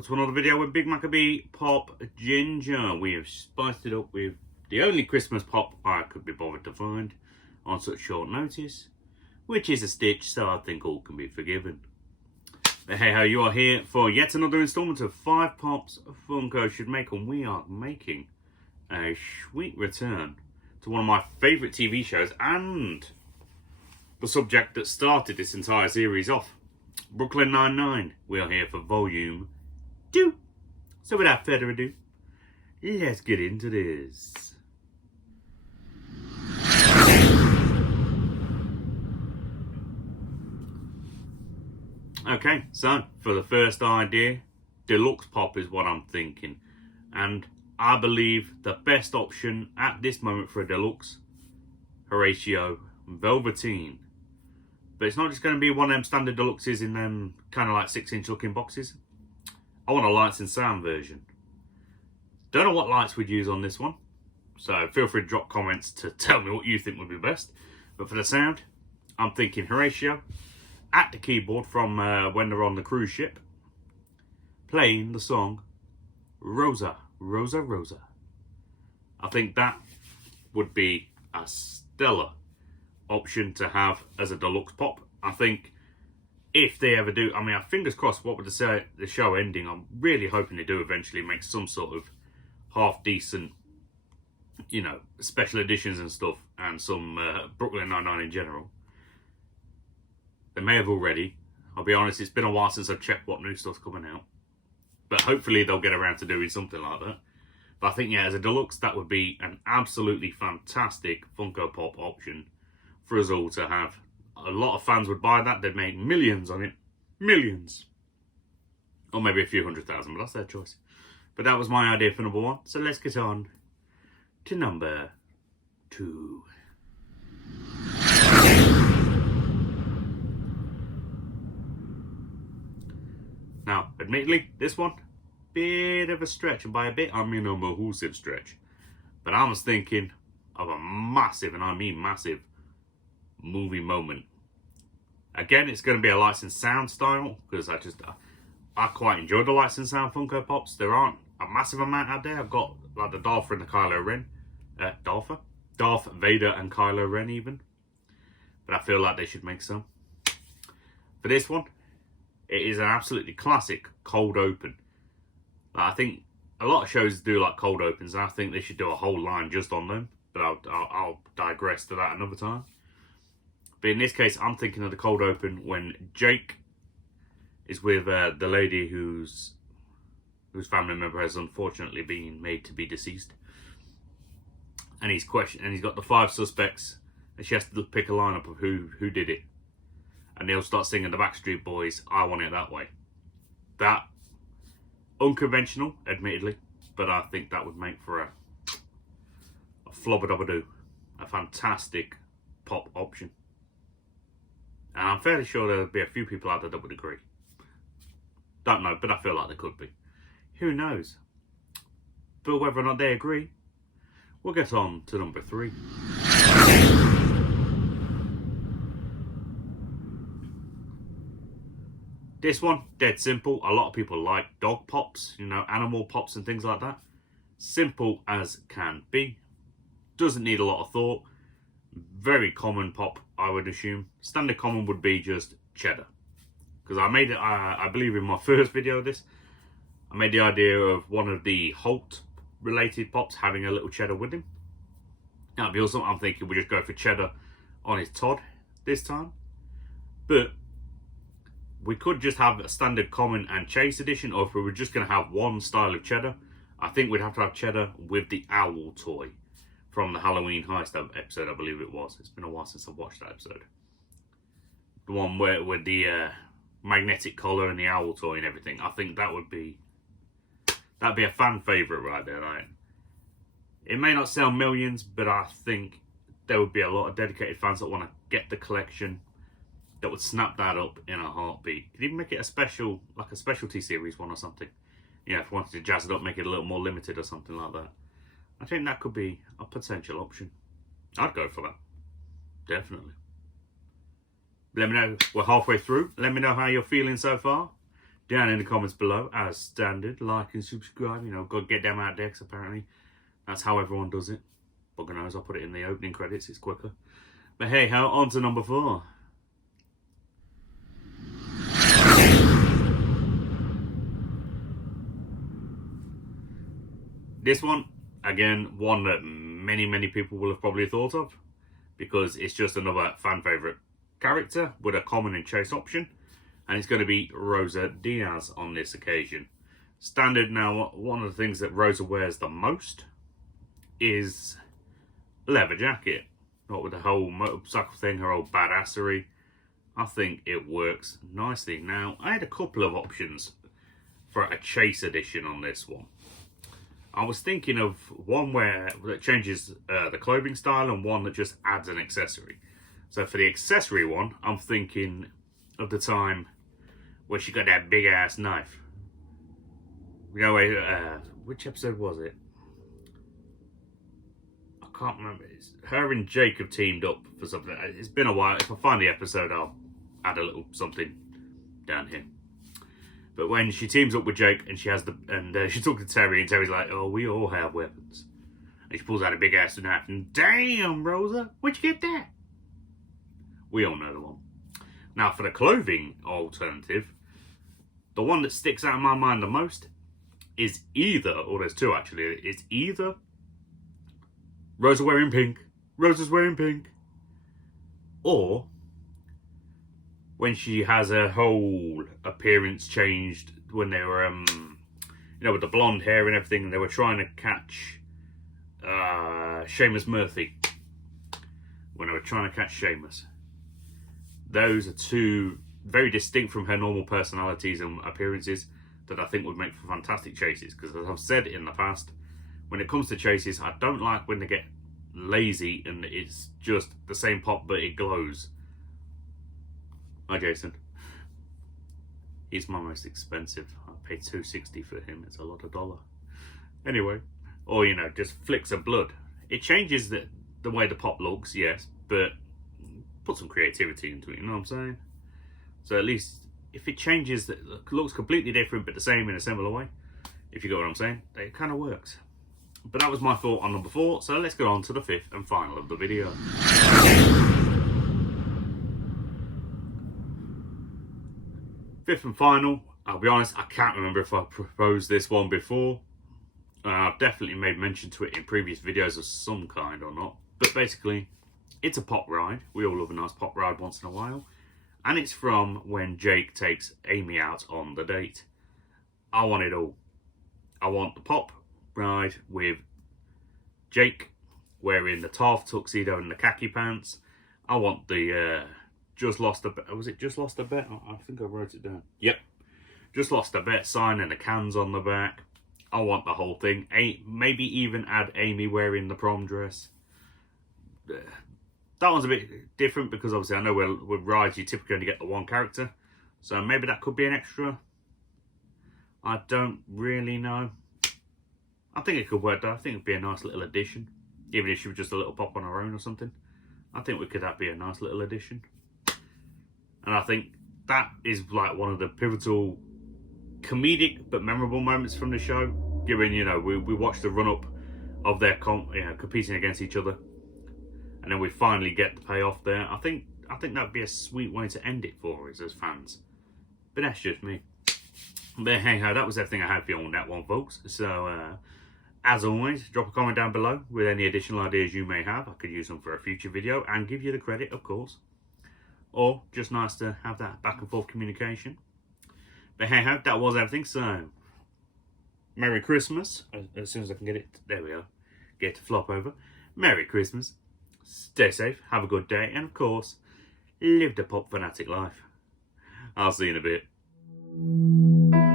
welcome to another video with Big Maccabee Pop Ginger. We have spiced it up with the only Christmas pop I could be bothered to find on such short notice, which is a Stitch, so I think all can be forgiven. But hey ho, you are here for yet another installment of 5 Pops Funko Should Make, and we are making a sweet return to one of my favourite TV shows and the subject that started this entire series off. Brooklyn Nine-Nine. We are here for Volume 2. So without further ado, let's get into this. Okay, so for the first idea, Deluxe Pop is what I'm thinking. And I believe the best option at this moment for a Deluxe, Horatio Velveteen. But it's not just going to be one of them standard deluxes in them kind of like 6-inch looking boxes. I want a lights and sound version. Don't know what lights we'd use on this one, so feel free to drop comments to tell me what you think would be best. But for the sound, I'm thinking Horatio at the keyboard from when they're on the cruise ship, playing the song Rosa, Rosa, Rosa. I think that would be a stellar option to have as a deluxe pop. I think if they ever do, I mean, fingers crossed, what would they say, the show ending, I'm really hoping they do eventually make some sort of half decent, you know, special editions and stuff, and some Brooklyn Nine-Nine in general. They may have already. I'll be honest, it's been a while since I've checked what new stuff's coming out, but hopefully they'll get around to doing something like that. But I think, yeah, as a deluxe, that would be an absolutely fantastic Funko Pop option for us all to have. A lot of fans would buy that. They'd make millions on it. Millions. Or maybe a few 100,000, but that's their choice. But that was my idea for number 1. So let's get on to number 2. Now, admittedly, this one, bit of a stretch. And by a bit, I mean a massive stretch. But I was thinking of a massive, and I mean massive, movie moment. Again, it's going to be a lights and sound style, because I quite enjoy the lights and sound Funko Pops. There aren't a massive amount out there. I've got like the Darth and the Kylo Ren, Darth Vader and Kylo Ren even, but I feel like they should make some. For this one, it is an absolutely classic cold open. I think a lot of shows do like cold opens, and I think they should do a whole line just on them, but I'll digress to that another time. But in this case, I'm thinking of the cold open when Jake is with the lady whose family member has unfortunately been made to be deceased, and he's got the 5 suspects, and she has to pick a lineup of who did it, and they'll start singing the Backstreet Boys, "I Want It That Way." That unconventional, admittedly, but I think that would make for a flobber-dobber-doo, a fantastic pop option. And I'm fairly sure there'll be a few people out there that would agree. Don't know, but I feel like there could be. Who knows? But whether or not they agree, we'll get on to number 3. This one, dead simple. A lot of people like dog pops, you know, animal pops and things like that. Simple as can be. Doesn't need a lot of thought. Very common pop, I would assume. Standard common would be just cheddar, because I made it, I believe in my first video of this, I made the idea of one of the Holt related pops having a little cheddar with him. That'd be awesome. I'm thinking we just go for cheddar on his Todd this time, but we could just have a standard common and chase edition, or if we were just going to have one style of cheddar, I think we'd have to have cheddar with the owl toy from the Halloween Heist episode, I believe it was. It's been a while since I've watched that episode. The one where with the magnetic collar and the owl toy and everything. I think that'd be a fan favourite right there. Right? It may not sell millions, but I think there would be a lot of dedicated fans that want to get the collection that would snap that up in a heartbeat. Could even make it a special, like a specialty series one or something. You know, if you wanted to jazz it up, make it a little more limited or something like that. I think that could be a potential option. I'd go for that. Definitely. Let me know. We're halfway through. Let me know how you're feeling so far. down in the comments below, as standard. Like and subscribe, you know, got to get them out there, 'cause apparently that's how everyone does it. Bugger knows, I'll put it in the opening credits, it's quicker. But hey, how on to number 4. This one, again, one that many people will have probably thought of, because it's just another fan favourite character with a common and chase option, and it's going to be Rosa Diaz on this occasion. Standard now, one of the things that Rosa wears the most is leather jacket. Not with the whole motorcycle thing, her old badassery. I think it works nicely. Now, I had a couple of options for a chase edition on this one. I was thinking of one that changes the clothing style, and one that just adds an accessory. So for the accessory one, I'm thinking of the time where she got that big ass knife. You know, which episode was it? I can't remember. Her and Jake have teamed up for something. It's been a while. If I find the episode, I'll add a little something down here. But when she teams up with Jake and she talks to Terry, and Terry's like, "Oh, we all have weapons," and she pulls out a big ass knife, and damn, Rosa, where'd you get that? We all know the one. Now for the clothing alternative, the one that sticks out in my mind the most is either, or there's two actually, it's either Rosa wearing pink, Rosa's wearing pink, or when she has her whole appearance changed when they were, you know, with the blonde hair and everything, and they were trying to catch Seamus Murphy. When they were trying to catch Seamus. Those are two very distinct from her normal personalities and appearances that I think would make for fantastic chases. Because as I've said in the past, when it comes to chases, I don't like when they get lazy and it's just the same pop but it glows. Hi Jason. He's my most expensive. I paid $260 for him. It's a lot of dollar. Anyway, or you know, just flicks of blood. It changes the way the pop looks, yes, but put some creativity into it. You know what I'm saying? So at least if it changes, that looks completely different but the same in a similar way. If you get what I'm saying, it kind of works. But that was my thought on number 4. So let's go on to the 5th and final of the video. 5th and final, I'll be honest, I can't remember if I proposed this one before. I've definitely made mention to it in previous videos of some kind or not. But basically, it's a pop ride. We all love a nice pop ride once in a while. And it's from when Jake takes Amy out on the date. I want it all. I want the pop ride with Jake wearing the Taft tuxedo and the khaki pants. I want the just lost a bet. Was it just lost a bet? I think I wrote it down. Yep. Just lost a bet sign and the cans on the back. I want the whole thing. Maybe even add Amy wearing the prom dress. That one's a bit different because obviously I know with rides you typically only get the one character. So maybe that could be an extra. I don't really know. I think it could work though. I think it'd be a nice little addition. Even if she was just a little pop on her own or something. I think that'd be a nice little addition. And I think that is like one of the pivotal comedic but memorable moments from the show. Given, you know, we watched the run-up of their competing against each other. And then we finally get the payoff there. I think that'd be a sweet way to end it for us as fans. But that's just me. But hey ho, that was everything I had for you on that one, folks. So, as always, drop a comment down below with any additional ideas you may have. I could use them for a future video and give you the credit, of course. Or just nice to have that back and forth communication. But hey ho, that was everything. So, Merry Christmas. As soon as I can get it, there we are. Get to flop over. Merry Christmas. Stay safe, have a good day, and of course, live the pop fanatic life. I'll see you in a bit.